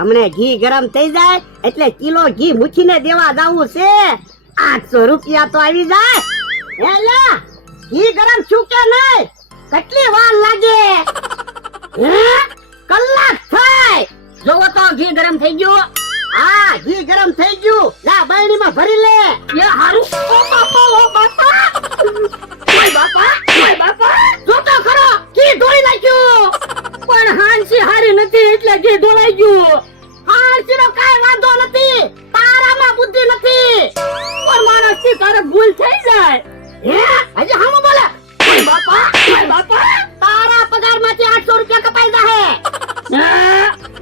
હમણે ઘી ગરમ થઈ જાય એટલે કિલો ઘી મૂકીને દેવા જાવું છે 800 રૂપિયા તો આવી જાય. એલા ઘી ગરમ છું કે નહીં? કેટલી વાર લાગે? કલાક થાય. જોવો તો ઘી ગરમ થઈ ગયું. હા ઘી ગરમ થઈ ગયું. લા બાયણીમાં ભરી લે. એ હારું. ઓ બાપા ઓ બાપા. ઓય બાપા ઓય બાપા. જો તો ખરો ઘી ઢોળી નાખ્યું. પણ હાંસી હારી નથી એટલે ઘી ઢોળાઈ ગયું. હાંસીનો કાંઈ વાંધો નથી. તારામાં બુદ્ધિ નથી. પણ માણસથી તારે ભૂલ થઈ જાય. હજી હામો બોલે. ઓય બાપા ઓય બાપા. તારા પગારમાંથી 800 રૂપિયા કપાઈ જાહે.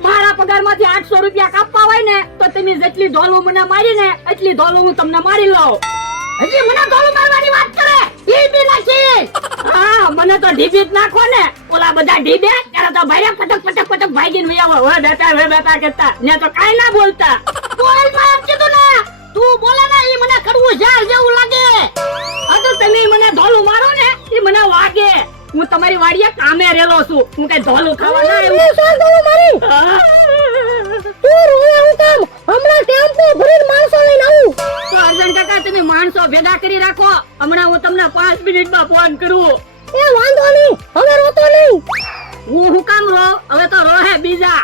મારા પગારમાંથી 800 રૂપિયા કાપવા હોય ને તો તમે જેટલી ઢોલું મને મારી ને એટલી ઢોલું હું તમને મારી લઉં. હજી મને ઢોલું મારવાની વાત કરે. ઢીબી નાખી. હા મને તો ઢીબી જ નાખો ને. ઓલા બધા ઢીબે ત્યારે તો ભાઈ પટક પટક પટક ભાગીને વયા આવો. હવે બેટા કરતા ને તો કાઈ ના બોલતા. બોલ માં એમ કીધું ને. તું બોલે ને ઈ મને કડવું ઝાડ જેવું લાગે. આ તો તમે મને ઢોલું મારો ને ઈ મને વાગે. હું તમારી વાડીએ કામે રેલો છું. હું કઈ ઢોલું ખાવા ના આવ્યો. શું ઢોલું મારી? તું રોવે હું કામ? હમણાં ટેમ્પો ભરીને માણસો લઈને આવું. તો અર્જન કાકા તમે માણસો ભેગા કરી રાખો. હમણાં હું તમને 5 મિનિટમાં ફોન કરું. એ વાંધો નહીં. હવે રોતો નહીં. હું કામ રો? હવે તો રોહે બીજા.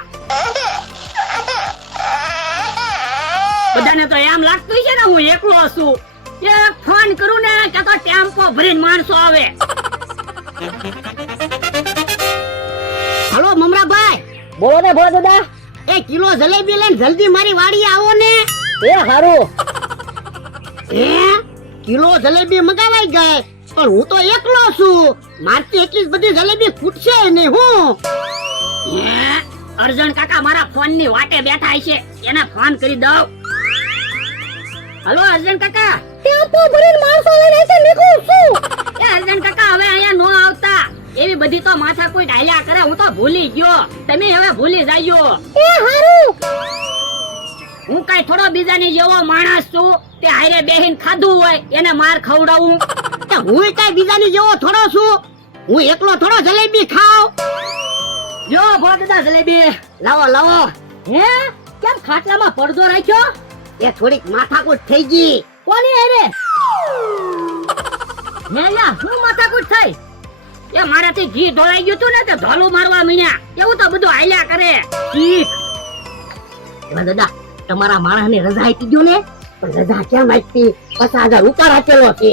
બધાને તો એમ લાગતું છે ને હું એકલો છું. એક ફોન કરું ને કે તો ટેમ્પો ભરીને માણસો આવે. હાલો મમરાભાઈ. બોલો ને બોલો દાદા. એ કિલો જલેબી લઈને જલ્દી મારી વાડીએ આવો ને. એ હારું. કિલો જલેબી મગાવાઈ ગઈ પણ હું તો એકલો છું. મારથી એટલી જ બધી જલેબી ખૂટશે નહીં. હું અર્જુન કાકા મારા ફોન ની વાટે બેઠા છે. એને ફોન કરી દઉં. હલો અર્જુન કાકા. ટેમ્પો ભરીને માણસો લઈને અહીંથી નીકળું છું. એ અર્જુન કાકા હવે અહીંયા નો આવતા. એવી બધી તો માથા કોઈ ડાયલા કરે. હું તો ભૂલી ગયો. તમે હવે ભૂલી જાયો. એ હારું. હું કઈ થોડો બીજાની જેવો માણસ છું. તે હારે બેહીન ખાધું હોય એને માર ખવડાવું. હું કઈ બીજાની જેવો થોડો છું. હું એકલો થોડો જલેબી ખાવ. જો ભોળ દાદા જલેબી. લાવો લાવો. હે કેમ ખાટલામાં પડદો રાખ્યો? એ થોડીક માથાકૂટ થઈ ગઈ. કોની હારે? હે યા શું માથાકૂટ થઈ? એ મારાથી ઘી ઢોળાઈ ગયું તું ને તે ઢોલું મારવા મીણ્યા. એવું તો બધું હાલ્યા કરે. ઠીક. એમાં દાદા તમારા માણસને રજા આપી દો ને. પણ રજા કેમ આપી? 50,000 ઉપર આપેલો છે.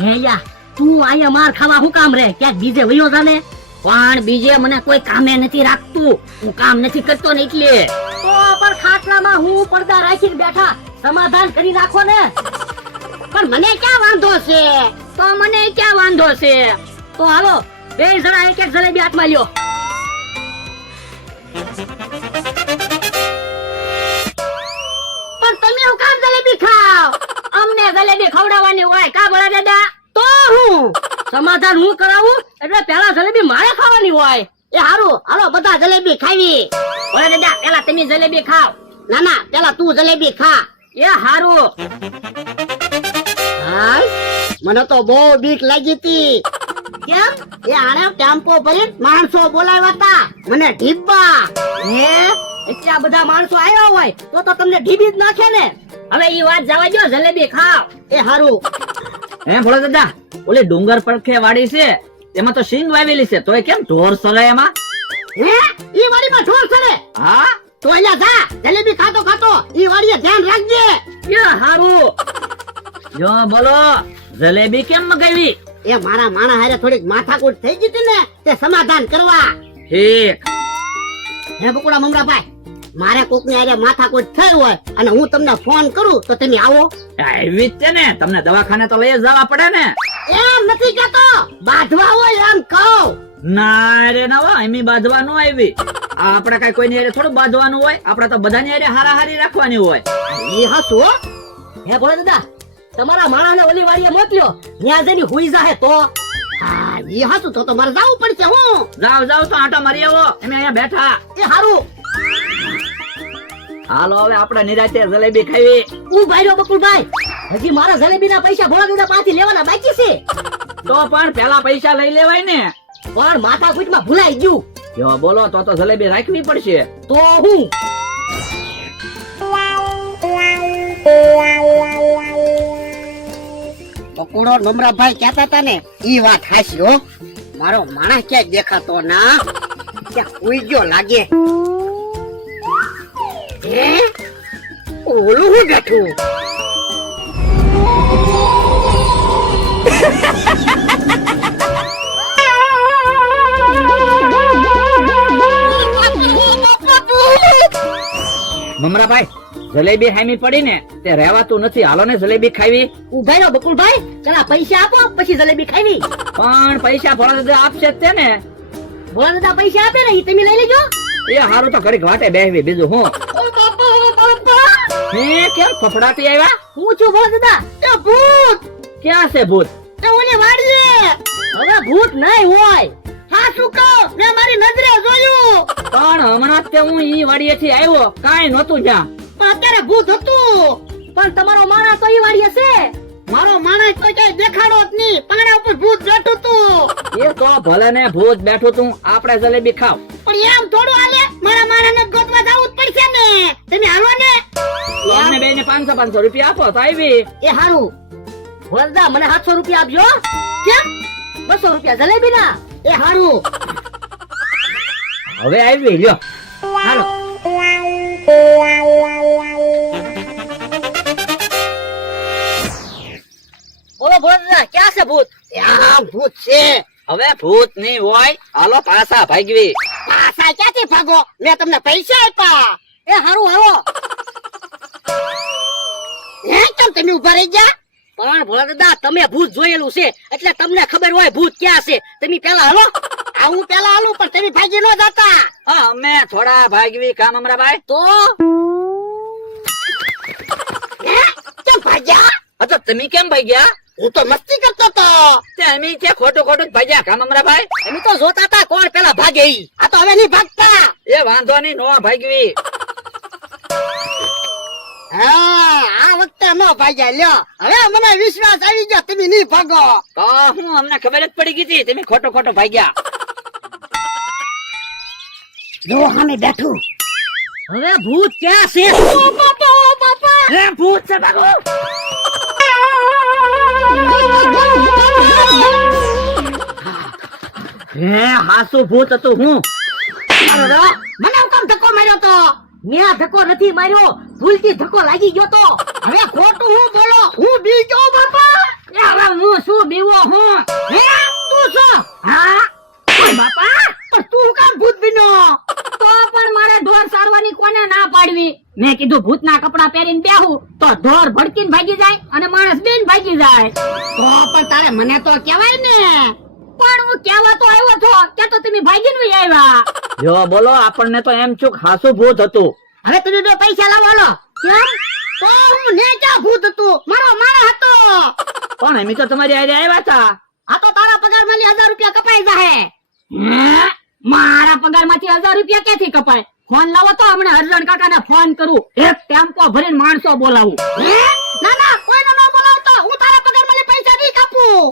હે યા તું અહીંયા માર ખાવા હું કામ રે? ક્યાંક બીજે વયો જાને. પણ બીજે મને કોઈ કામે નથી રાખતું. હું કામ નથી કરતો ને એટલે. તો પણ ખાટલામાં હું પડદા રાખીને બેઠા. સમાધાન કરી રાખો ને. પણ મને ક્યાં વાંધો છે? તો મને ક્યાં વાંધો છે? તો હાલો બે જણા એક એક જલેબી હાથમાં લ્યો. પણ તમે હું કામ જલેબી ખાવ? અમને જલેબી ખવડાવવાની હોય કા ભલા દાદા? તો હું સમાધાન હું કરાવું એટલે પેલા જલેબી મારે ખાવાની હોય. એ હારું હાલો બધા જલેબી ખાવી. ભલા દાદા પેલા તમે જલેબી ખાવ. ના ના પેલા તું જલેબી ખા. એ હારું. હાય મને તો બહુ બીક લાગી હતી. કેમ? એ આણે ટેમ્પો ભરીને માણસો બોલાવ્યા હતા મને ઢીબા. હે એટલા બધા માણસો આવ્યા હોય તો તમને ઢીબી જ નાખે ને. હવે ઈ વાત જવા દો જલેબી ખાવ. એ હારું. હે ભોળા દાદા ઓલી ડુંગર પડખે વાડી છે એમાં તો સિંગ વાવેલી છે તોય કેમ ઢોર સરે એમાં? હે ઈ વાડીમાં ઢોર ચડે? હા તો અહીંયા જા જલેબી ખાતો ખાતો ઈ વાડીએ ધ્યાન રાખજે. એ હારું. જો બોલો જલેબી કેમ મગાવી? એ મારા માણા હારે થોડીક માથાકૂટ થઈ ગઈ હતી ને તે સમાધાન કરવા. ઠીક. હે બકુડા મમરાભાઈ મારે કોકની હારે માથાકૂટ થઈ હોય અને હું તમને ફોન કરું તો તમે આવો? આવી જ છે ને તમને દવાખાને તો લઈ જવા પડે ને. એમ નથી કેતો બાંધવા હોય એમ કહું. ના રે ના હોય એમી બાંધવા નો આવી. આપણે કઈ કોઈની હારે થોડું બાંધવાનું હોય. આપણે તો બધાની હારે હારાહારી રાખવાની હોય. એ હસો. હે ભોળા દાદા તમારા માણસને ઓલી વાડીએ મોકલ્યો. ત્યાં જઈને હુઈ જાહે તો. હા એ હસું તો મારે જવું પડશે. હું જાવ જાવ તો આટો મારી આવો. અમે અહીંયા બેઠા. એ હારું. હાલો હવે આપણે નિરાતે જલેબી ખાવી. હું ભાઈરો બકુલભાઈ હજી મારા જલેબીના પૈસા ભોળા દાદા પાસેથી લેવાના બાકી છે. તો પણ પેલા પૈસા લઈ લેવાય ને. પણ માથાકૂટમાં ભૂલાઈ ગયું. જો બોલો તો જલેબી રાખવી પડશે. તો હું પકોડો નમરાભાઈ કહેતા હતા ને ઈ વાત હાચી હો. મારો માણસ ક્યાંય દેખાતો ના, ક્યાં કોઈ ગયો લાગે. હે ઓલું હું બેઠું. મમરાભાઈ જલેબી હામી પડી ને તે રહેવાતું નથી. હાલો ને જલેબી ખાવી. ઉભા રહો બકુલભાઈ, ચલા પૈસા આપો પછી જલેબી ખાવી. પણ પૈસા ભોળા દાદા આપશે જ તે ને. ભોળા દાદા પૈસા આપે ને ઈ તમે લઈ લેજો. એ હારું તો ઘડીક વાટે બેહવી, બીજું હું. હે કેમ ફફડાટી આવ્યા? હું છું ભોળા દાદા. એ ભૂત, ક્યાં છે ભૂત? એ ઓલી વાડીએ. હવે ભૂત નહીં હોય. હા શું કહો, મેં મારી નજરે જોયું. પણ હમણાં જ તે હું ઈ વાડીએથી આવ્યો, કાંઈ નહોતું જ્યાં. પણ અત્યારે ભૂત હતું. પણ તમારો માણસ તો ઈ વાડીએ છે. મારો માણસ તો ક્યાંય દેખાડો જ નહીં. પાણા ઉપર ભૂત બેઠું તું. એ તો ભલે ને ભૂત બેઠું તું, આપણે જલેબી ખાવ. પણ એમ થોડું હાલે, મારા માણસને ગોતવા જવું જ પડશે ને. તમે હાલો ને. અમને બેને 500 રૂપિયા આપો તો આવી. એ હારું ભોળા દાદા મને 700 રૂપિયા આપજો. કેમ? 200 રૂપિયા જલેબી ના. એ હારું. હવે આવી લ્યો. હાલો. બોલો ભોળા દાદા ક્યાં છે ભૂત? ત્યાં ભૂત છે. હવે ભૂત નહીં હોય, હાલો પાછા ભાગવી. પાછા ક્યાંથી ભાગો? મેં તમને પૈસા આપ્યા. એ હારું હાલો. હે કેમ તમે ઉભા રહી ગયા? પણ ભોળા દાદા તમે ભૂત જોયેલું છે એટલે તમને ખબર હોય ભૂત ક્યાં છે. તમે પેલા હાલો. આ હું પેલા હાલું પણ તમે ભાગી ન જતા. હા, અમે થોડા ભાગવી કામ અમરાભાઈ. તો હે કેમ ભાગ્યા? અચ્છા તમે કેમ ભાગ્યા? હું તો મસ્તી કરતો તો. તે અમે છે ખોટું ખોટું જ ભાગ્યા કામ અમરાભાઈ. અમે તો જોતા હતા કોણ પેલા ભાગે ઈ. આ તો હવે નહીં ભાગતા. એ વાંધો નહીં, નો ભાગવી. હા આ વખતે ન ભાગ્યા. લ્યો હવે મને વિશ્વાસ આવી ગયો તમે નહીં ભાગો. તો હું અમને ખબર જ પડી ગઈ હતી તમે ખોટું ખોટું ભાગ્યા. જો સામે બેઠું. હવે ભૂત ક્યાં છે? હે ભૂત છે ભાગો. હે હાસુ ભૂત હતું હું. અરે મને હું કામ ધક્કો માર્યો તો? મેં ધક્કો નથી માર્યો, ભૂલથી ધક્કો લાગી ગયો તો. હવે ખોટું હું બોલો? હું બી ગયો બાપા. એ હવે હું શું બીવો હું? હે તું છો? હા બાપા પણ તું કામ ભૂત બન્યો? તો પણ મારે ઢોર સારવાની કોને ના પાડવી? મેં કીધું ભૂતના કપડા પહેરીને બેહું તો ઢોર ભડકીને ભાગી જાય અને માણસ બેન ભાગી જાય. તો પણ તારે મને તો કહેવાય ને. પણ હું કેવા તો આવ્યો છો કે તો તમે ભાગીને વહી આવ્યા. જો બોલો આપણને તો એમ ચૂક હાસુ ભૂત હતું. હવે તમે બે પૈસા લાવો લો. કેમ? તો હું ને ક્યાં ભૂત હતું? મારો માણસ હતો. પણ અમે તો તમારી હારે આવ્યા હતા. આ તો તારા પગાર માં 1000 રૂપિયા કપાઈ જાહે. હે? મારા પગાર માંથી 1000 રૂપિયા ક્યાંથી કપાય? ફોન લાવો તો હમણાં હરજણ કાકા ને ફોન કરું, એક ટેમ્પો ભરીને માણસો બોલાવું. હે? ના ના કોઈને ન બોલાવતો. હું તારા પગાર માં પૈસા નહીં કાપું.